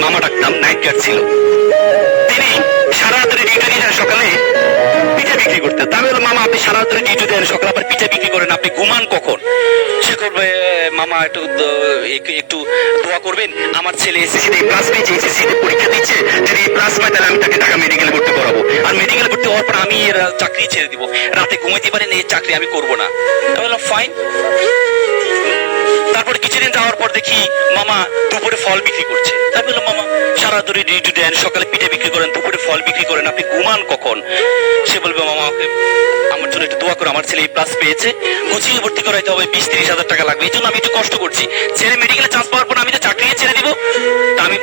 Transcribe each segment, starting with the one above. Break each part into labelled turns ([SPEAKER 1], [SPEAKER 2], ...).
[SPEAKER 1] মামা ডাকতাম নাইট ছিল। তিনি সারা রাত্রে ডিউটি যান সকালে, পিঠা বিক্রি করতেন। তা বললাম মামা, আপনি সারা রাত্রে ডিউটি দেন সকালে, আবার পিঠা বিক্রি করেন, আপনি ঘুমান কখন? সে মামা, একটু একটু- দোয়া করবেন। আমার ছেলে এসএসসি তে প্লাস পেয়েছে এসএসসি তে পরীক্ষা দিচ্ছে। যদি প্লাস পায়, তাহলে আমি তাকে ঢাকা মেডিকেলে ভর্তি করাবো। আর মেডিকেলে ভর্তি হওয়ার পর আমি এর, চাকরি ছেড়ে দিব। রাতে ঘুমাইতে পারেন এই চাকরি আমি করব না। বললাম ফাইন যাওয়ার পর দেখি মামা দুপুরে ফল বিক্রি করছে। তাই বললাম, মামা, সারা ধরে ডিউটি দেন সকালে পিঠে বিক্রি করেন, দুপুরে ফল বিক্রি করেন, আপনি ঘুমান কখন? সে বলবে, মামা আমার জন্য একটু দোয়া করে, আমার ছেলে প্লাস পেয়েছে। কোচিং ভর্তি করাইতে হবে, বিশ তিরিশ হাজার টাকা লাগবে। এই জন্য আমি একটু কষ্ট করছি। ছেলে মেডিকেলে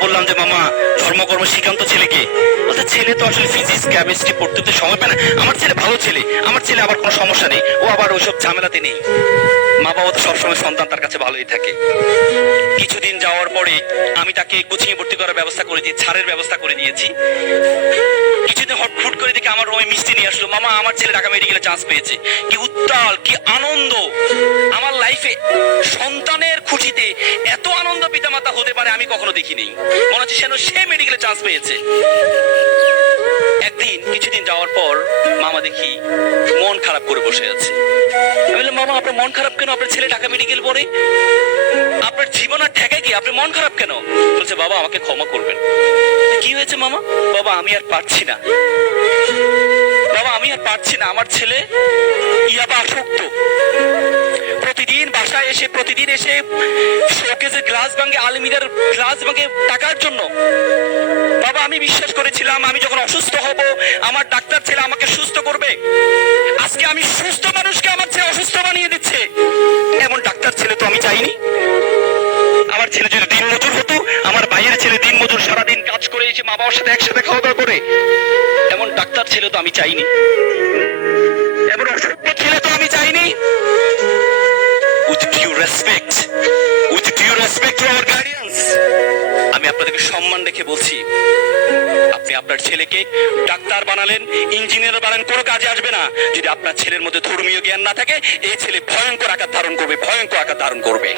[SPEAKER 1] বললাম যে, মামা, ধর্মকর্ম শিখান্ত ছেলেকে। বলতে ছেলে তো আসলে ফিজিক্স কেমিস্ট্রি পড়তে তো সময় পায় না। আমার ছেলে ভালো ছেলে। আমার ছেলে আবার কোনো সমস্যা নেই। ও আবার ওইসব ঝামেলাতে নেই। মা বাবা তো সবসময় সন্তান তার কাছে ভালোই থাকে। কিছুদিন যাওয়ার পরে আমি তাকে কোচিং ভর্তি করার ব্যবস্থা করে দিয়ে, ছাড়ের ব্যবস্থা করে দিয়েছি। কিছুদিন হট ফুট করে দেখে আমার রুমে মিষ্টি নিয়ে আসলো। মামা, আমার ছেলে ঢাকা মেডিকেলে চান্স পেয়েছে। কি উত্তাল, কি আনন্দ। আমার লাইফে সন্তানের খুশিতে এত হতে পারে আমি কখনো দেখিনি। মনে হচ্ছে যেন সে মেডিকেলে চান্স পেয়েছে। একদিন, কিছুদিন যাওয়ার পর মামা দেখি মন খারাপ করে বসে আছে। আমি বললাম, মামা, আপনার মন খারাপ কেন? আপনার ছেলে ঢাকা মেডিকেল পড়ে। আপনার জীবন আর ঠেকে কি? মন খারাপ কেন? বলছে, বাবা, আমাকে ক্ষমা করবেন। কি হয়েছে, মামা? বাবা, আমি আর পারছি না। বাবা, আমি আর পারছি না। আমার ছেলে ইয়াবা আসক্ত। এসে প্রতিদিন এসে শোকেজের গ্লাস ভাঙে, আলমিরার গ্লাস ভাঙে টাকার জন্য। বাবা, আমি বিশ্বাস করেছিলাম, আমি যখন অসুস্থ হব, আমার ডাক্তার ছেলে আমাকে সুস্থ করবে। আজকে আমি সুস্থ মানুষকে আমার ছেলে অসুস্থ বানিয়ে দিচ্ছে। এমন ডাক্তার ছেলে তো আমি চাইনি। আমার ছেলে যদি দিন মজুর হতো, আমার বাইরের ছেলে দিন মজুর সারাদিন কাজ করে এসে মা বাবার সাথে একসাথে খাওয়া দাওয়া করে। এমন ডাক্তার ছেলে তো আমি চাইনি। এমন অসভ্য respect with due respect to our guardians আমি আপনাদেরকে সম্মান রেখে বলছি, আপনি আপনার ছেলেকে ডাক্তার বানালেন, ইঞ্জিনিয়ার বানালেন, কোনো কাজে আসবে না। যদি আপনার ছেলের মধ্যে ধর্মীয় জ্ঞান না থাকে এই ছেলে ভয়ঙ্কর আকার ধারণ করবে, ভয়ঙ্কর আকার ধারণ করবে।